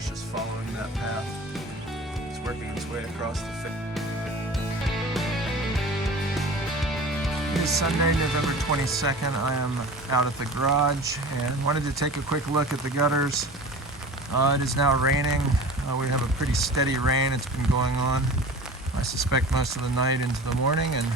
is just following that path. It's working its way across the face. It is Sunday, November 22nd. I am out at the garage and wanted to take a quick look at the gutters. It is now raining. We have a pretty steady rain. It's been going on, I suspect, most of the night into the morning, and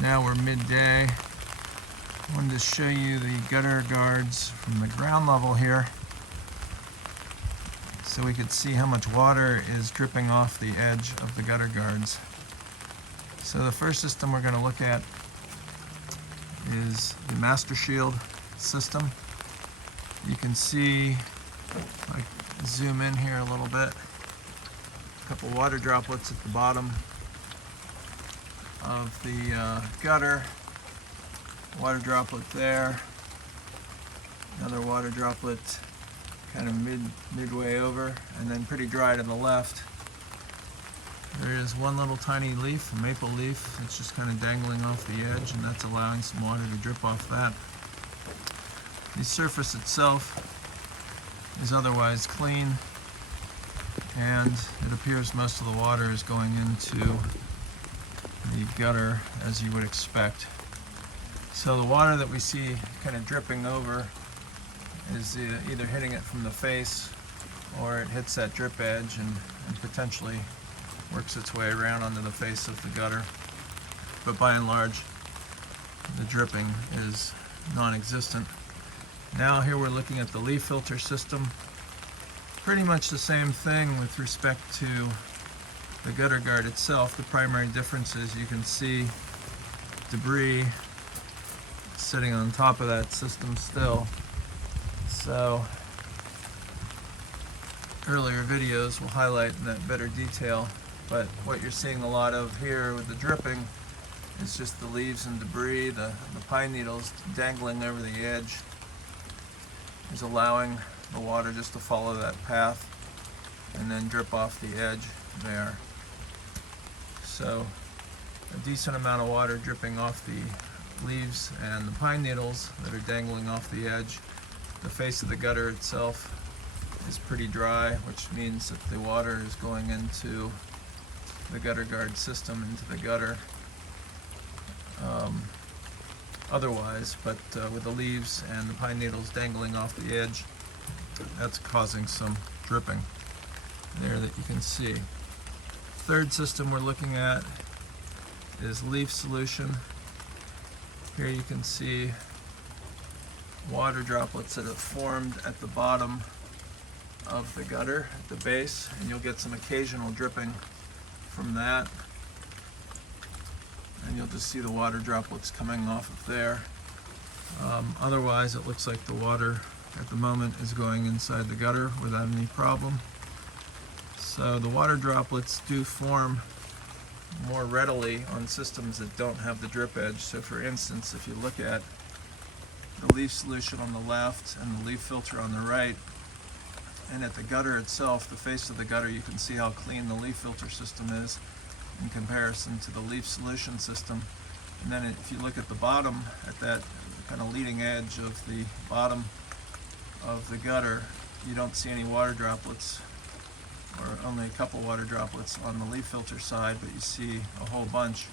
now we're midday. I wanted to show you the gutter guards from the ground level here so we could see how much water is dripping off the edge of the gutter guards. So the first system we're going to look at is the master shield system. You can see, if I zoom in here a little bit, a couple water droplets at the bottom of the gutter. Water droplet there, another water droplet kind of midway over, and then pretty dry to the left. There is one little tiny leaf, a maple leaf, it's just kind of dangling off the edge, and that's allowing some water to drip off that. The surface itself is otherwise clean, and it appears most of the water is going into the gutter as you would expect. So the water that we see kind of dripping over is either hitting it from the face, or it hits that drip edge and potentially works its way around onto the face of the gutter. But by and large, the dripping is non-existent. Now here we're looking at the leaf filter system. Pretty much the same thing with respect to the gutter guard itself. The primary difference is you can see debris sitting on top of that system still. So earlier videos will highlight in that better detail, but what you're seeing a lot of here with the dripping is just the leaves and debris. The pine needles dangling over the edge is allowing the water just to follow that path and then drip off the edge there. So a decent amount of water dripping off the leaves and the pine needles that are dangling off the edge. The face of the gutter itself is pretty dry, which means that the water is going into the gutter guard system, into the gutter otherwise, but with the leaves and the pine needles dangling off the edge, that's causing some dripping there that you can see. Third system we're looking at is leaf solution. Here you can see water droplets that have formed at the bottom of the gutter at the base, and you'll get some occasional dripping from that, and you'll just see the water droplets coming off of there. Otherwise it looks like the water at the moment is going inside the gutter without any problem. So the water droplets do form more readily on systems that don't have the drip edge. So for instance, if you look at the leaf solution on the left and the leaf filter on the right, and at the gutter itself, the face of the gutter, you can see how clean the leaf filter system is in comparison to the leaf solution system. And then if you look at the bottom, at that kind of leading edge of the bottom of the gutter, you don't see any water droplets, or only a couple water droplets on the leaf filter side, but you see a whole bunch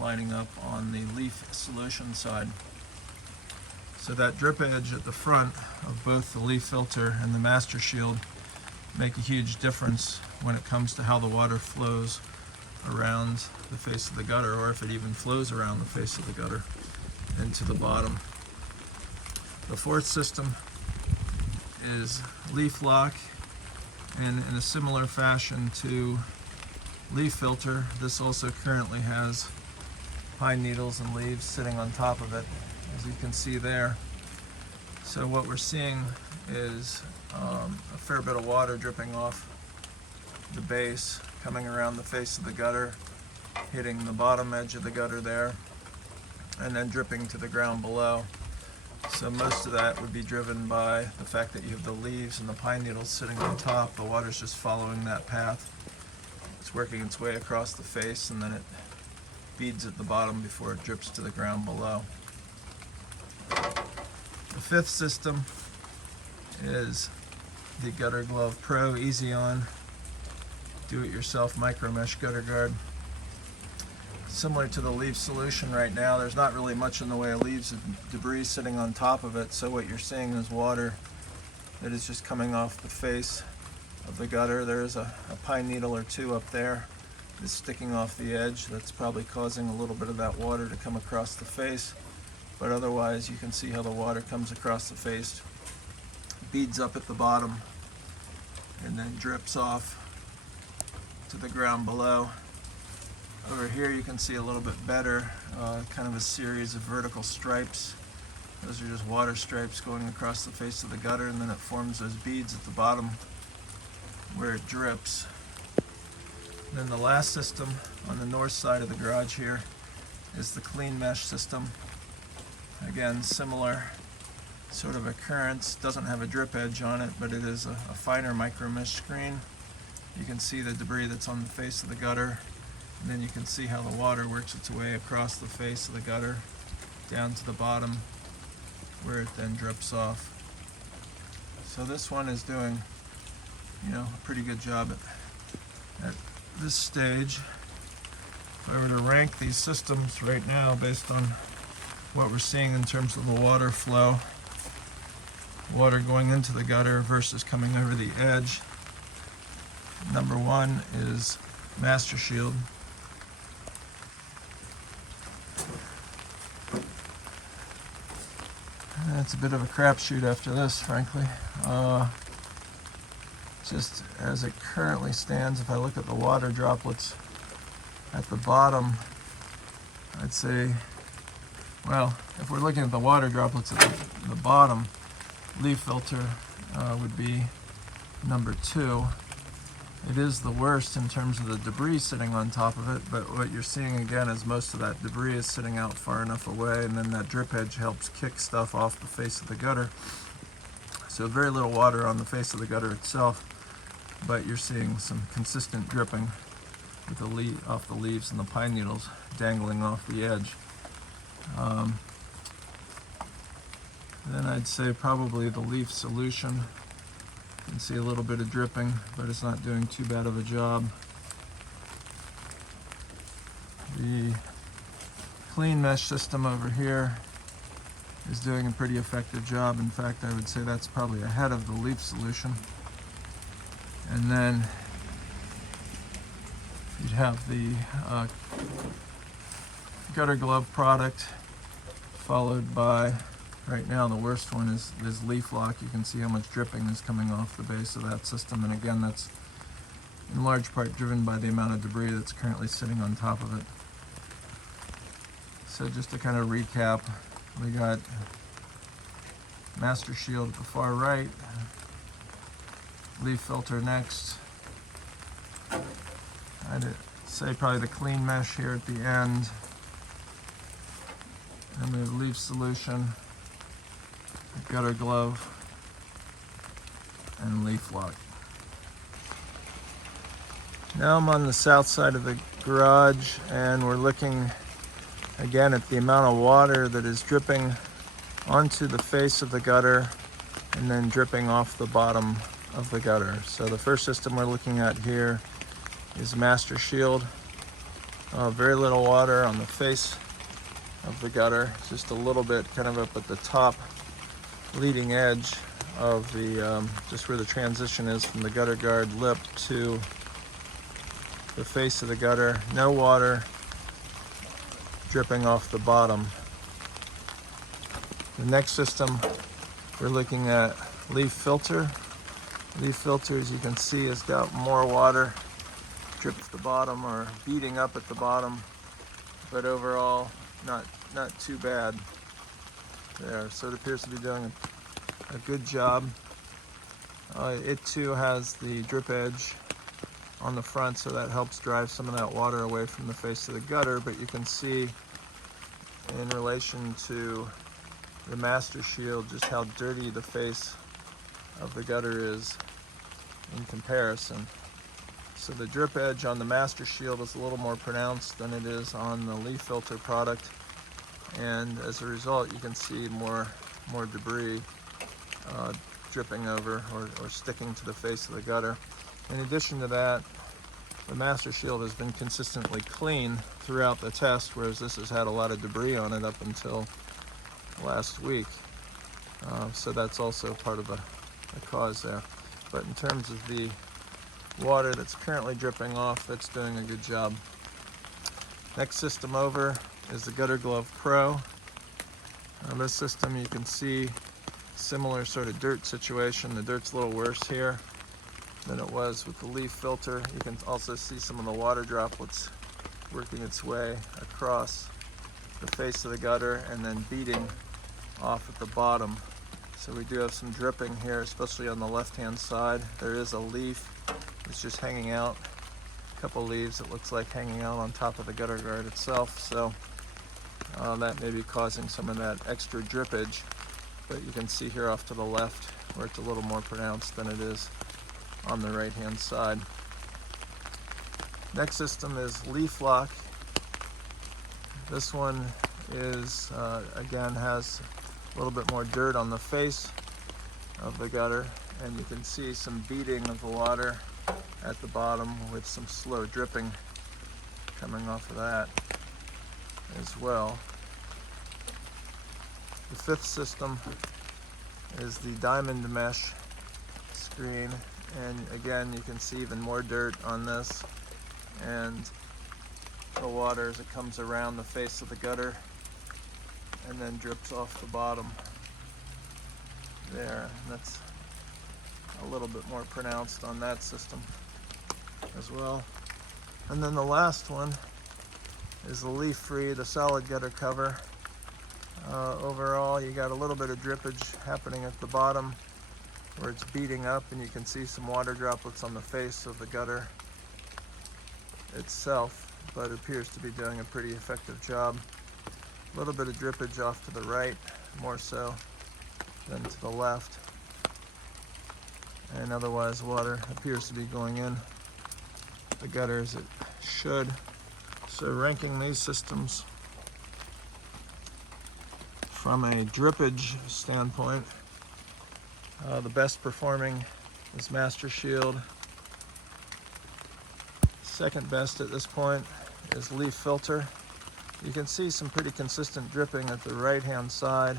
lining up on the leaf solution side. So that drip edge at the front of both the leaf filter and the master shield make a huge difference when it comes to how the water flows around the face of the gutter, or if it even flows around the face of the gutter into the bottom. The fourth system is leaf lock, and in a similar fashion to leaf filter, this also currently has pine needles and leaves sitting on top of it, as you can see there. So what we're seeing is a fair bit of water dripping off the base, coming around the face of the gutter, hitting the bottom edge of the gutter there, and then dripping to the ground below. So most of that would be driven by the fact that you have the leaves and the pine needles sitting on top. The water's just following that path. It's working its way across the face, and then it beads at the bottom before it drips to the ground below. The fifth system is the Gutter Glove Pro Easy On do-it-yourself micro mesh gutter guard. Similar to the leaf solution right now, there's not really much in the way of leaves and debris sitting on top of it, so what you're seeing is water that is just coming off the face of the gutter. There's a pine needle or two up there that's sticking off the edge. That's probably causing a little bit of that water to come across the face, but otherwise you can see how the water comes across the face, beads up at the bottom, and then drips off to the ground below. Over here you can see a little bit better, kind of a series of vertical stripes. Those are just water stripes going across the face of the gutter, and then it forms those beads at the bottom where it drips. And then the last system on the north side of the garage here is the clean mesh system. Again, similar sort of occurrence. Doesn't have a drip edge on it, but it is a finer micro mesh screen. You can see the debris that's on the face of the gutter, and then you can see how the water works its way across the face of the gutter down to the bottom where it then drips off. So this one is doing, a pretty good job at this stage. If I were to rank these systems right now based on what we're seeing in terms of the water flow, water going into the gutter versus coming over the edge, number one is Master Shield. It's a bit of a crapshoot after this, frankly. Just as it currently stands, if I look at the water droplets at the bottom, I'd say, well, if we're looking at the water droplets at the bottom, leaf filter would be number 2. It is the worst in terms of the debris sitting on top of it, but what you're seeing again is most of that debris is sitting out far enough away, and then that drip edge helps kick stuff off the face of the gutter. So very little water on the face of the gutter itself, but you're seeing some consistent dripping with off the leaves and the pine needles dangling off the edge. Then I'd say probably the leaf solution. You can see a little bit of dripping, but it's not doing too bad of a job. The clean mesh system over here is doing a pretty effective job. In fact, I would say that's probably ahead of the leaf solution. And then you'd have the Gutter Glove product, followed by, right now the worst one is Leaf Lock. You can see how much dripping is coming off the base of that system, and again, that's in large part driven by the amount of debris that's currently sitting on top of it. So just to kind of recap, we got Master Shield at the far right, leaf filter next. I'd say probably the clean mesh here at the end, and the leaf solution, Gutter Glove, and Leaf Lock. Now I'm on the south side of the garage, and we're looking again at the amount of water that is dripping onto the face of the gutter and then dripping off the bottom of the gutter. So the first system we're looking at here is Master Shield. Very little water on the face of the gutter, just a little bit kind of up at the top leading edge of the, just where the transition is from the gutter guard lip to the face of the gutter. No water dripping off the bottom. The next system we're looking at leaf filter. Leaf filter, as you can see, has got more water dripped at the bottom or beading up at the bottom, but overall not too bad there. So it appears to be doing a good job. It too has the drip edge on the front, so that helps drive some of that water away from the face of the gutter, but you can see in relation to the Master Shield just how dirty the face of the gutter is in comparison. So the drip edge on the Master Shield is a little more pronounced than it is on the leaf filter product, and as a result you can see more debris dripping over or sticking to the face of the gutter. In addition to that, the master shield has been consistently clean throughout the test, whereas this has had a lot of debris on it up until last week. So that's also part of a cause there. But in terms of the water that's currently dripping off, that's doing a good job. Next system over is the Gutter Glove Pro. This system, you can see similar sort of dirt situation. The dirt's a little worse here than it was with the leaf filter. You can also see some of the water droplets working its way across the face of the gutter and then beating off at the bottom. So we do have some dripping here, especially on the left-hand side. There is a leaf that's just hanging out, a couple leaves it looks like hanging out on top of the gutter guard itself. So that may be causing some of that extra drippage, but you can see here off to the left where it's a little more pronounced than it is on the right-hand side. Next system is leaf lock. This one is, again, has a little bit more dirt on the face of the gutter, and you can see some beating of the water at the bottom with some slow dripping coming off of that as well. The fifth system is the diamond mesh screen, and again you can see even more dirt on this, and the water as it comes around the face of the gutter and then drips off the bottom there. And that's a little bit more pronounced on that system as well. And then the last one is the leaf-free, the solid gutter cover. Overall, you got a little bit of drippage happening at the bottom where it's beating up, and you can see some water droplets on the face of the gutter itself, but it appears to be doing a pretty effective job. A little bit of drippage off to the right, more so than to the left, and otherwise water appears to be going in the gutter as it should. So ranking these systems from a drippage standpoint, the best performing is Master Shield. Second best at this point is Leaf Filter. You can see some pretty consistent dripping at the right-hand side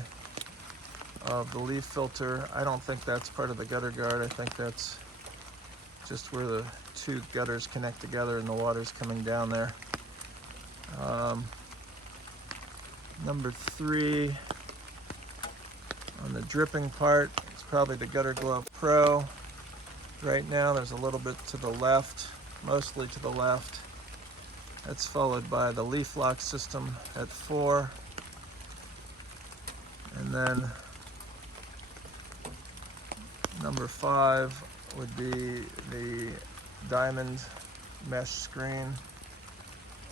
of the leaf filter. I don't think that's part of the gutter guard. I think that's just where the two gutters connect together and the water's coming down there. Number 3 on the dripping part is probably the Gutter Glove Pro. Right now there's a little bit to the left, mostly to the left. That's followed by the leaf lock system at 4. And then number 5 would be the diamond mesh screen.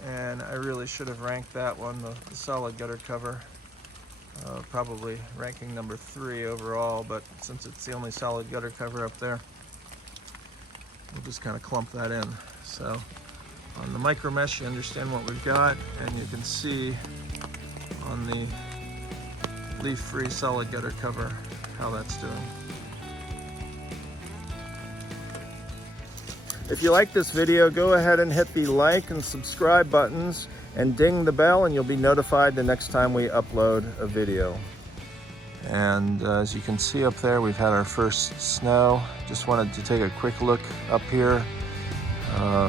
And I really should have ranked that one, the solid gutter cover, probably ranking number 3 overall, but since it's the only solid gutter cover up there, we'll just kind of clump that in. So on the micro mesh, you understand what we've got, and you can see on the leaf-free solid gutter cover how that's doing. If you like this video, go ahead and hit the like and subscribe buttons and ding the bell, and you'll be notified the next time we upload a video. And as you can see up there, we've had our first snow. Just wanted to take a quick look up here.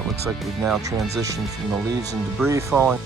Looks like we've now transitioned from the leaves and debris falling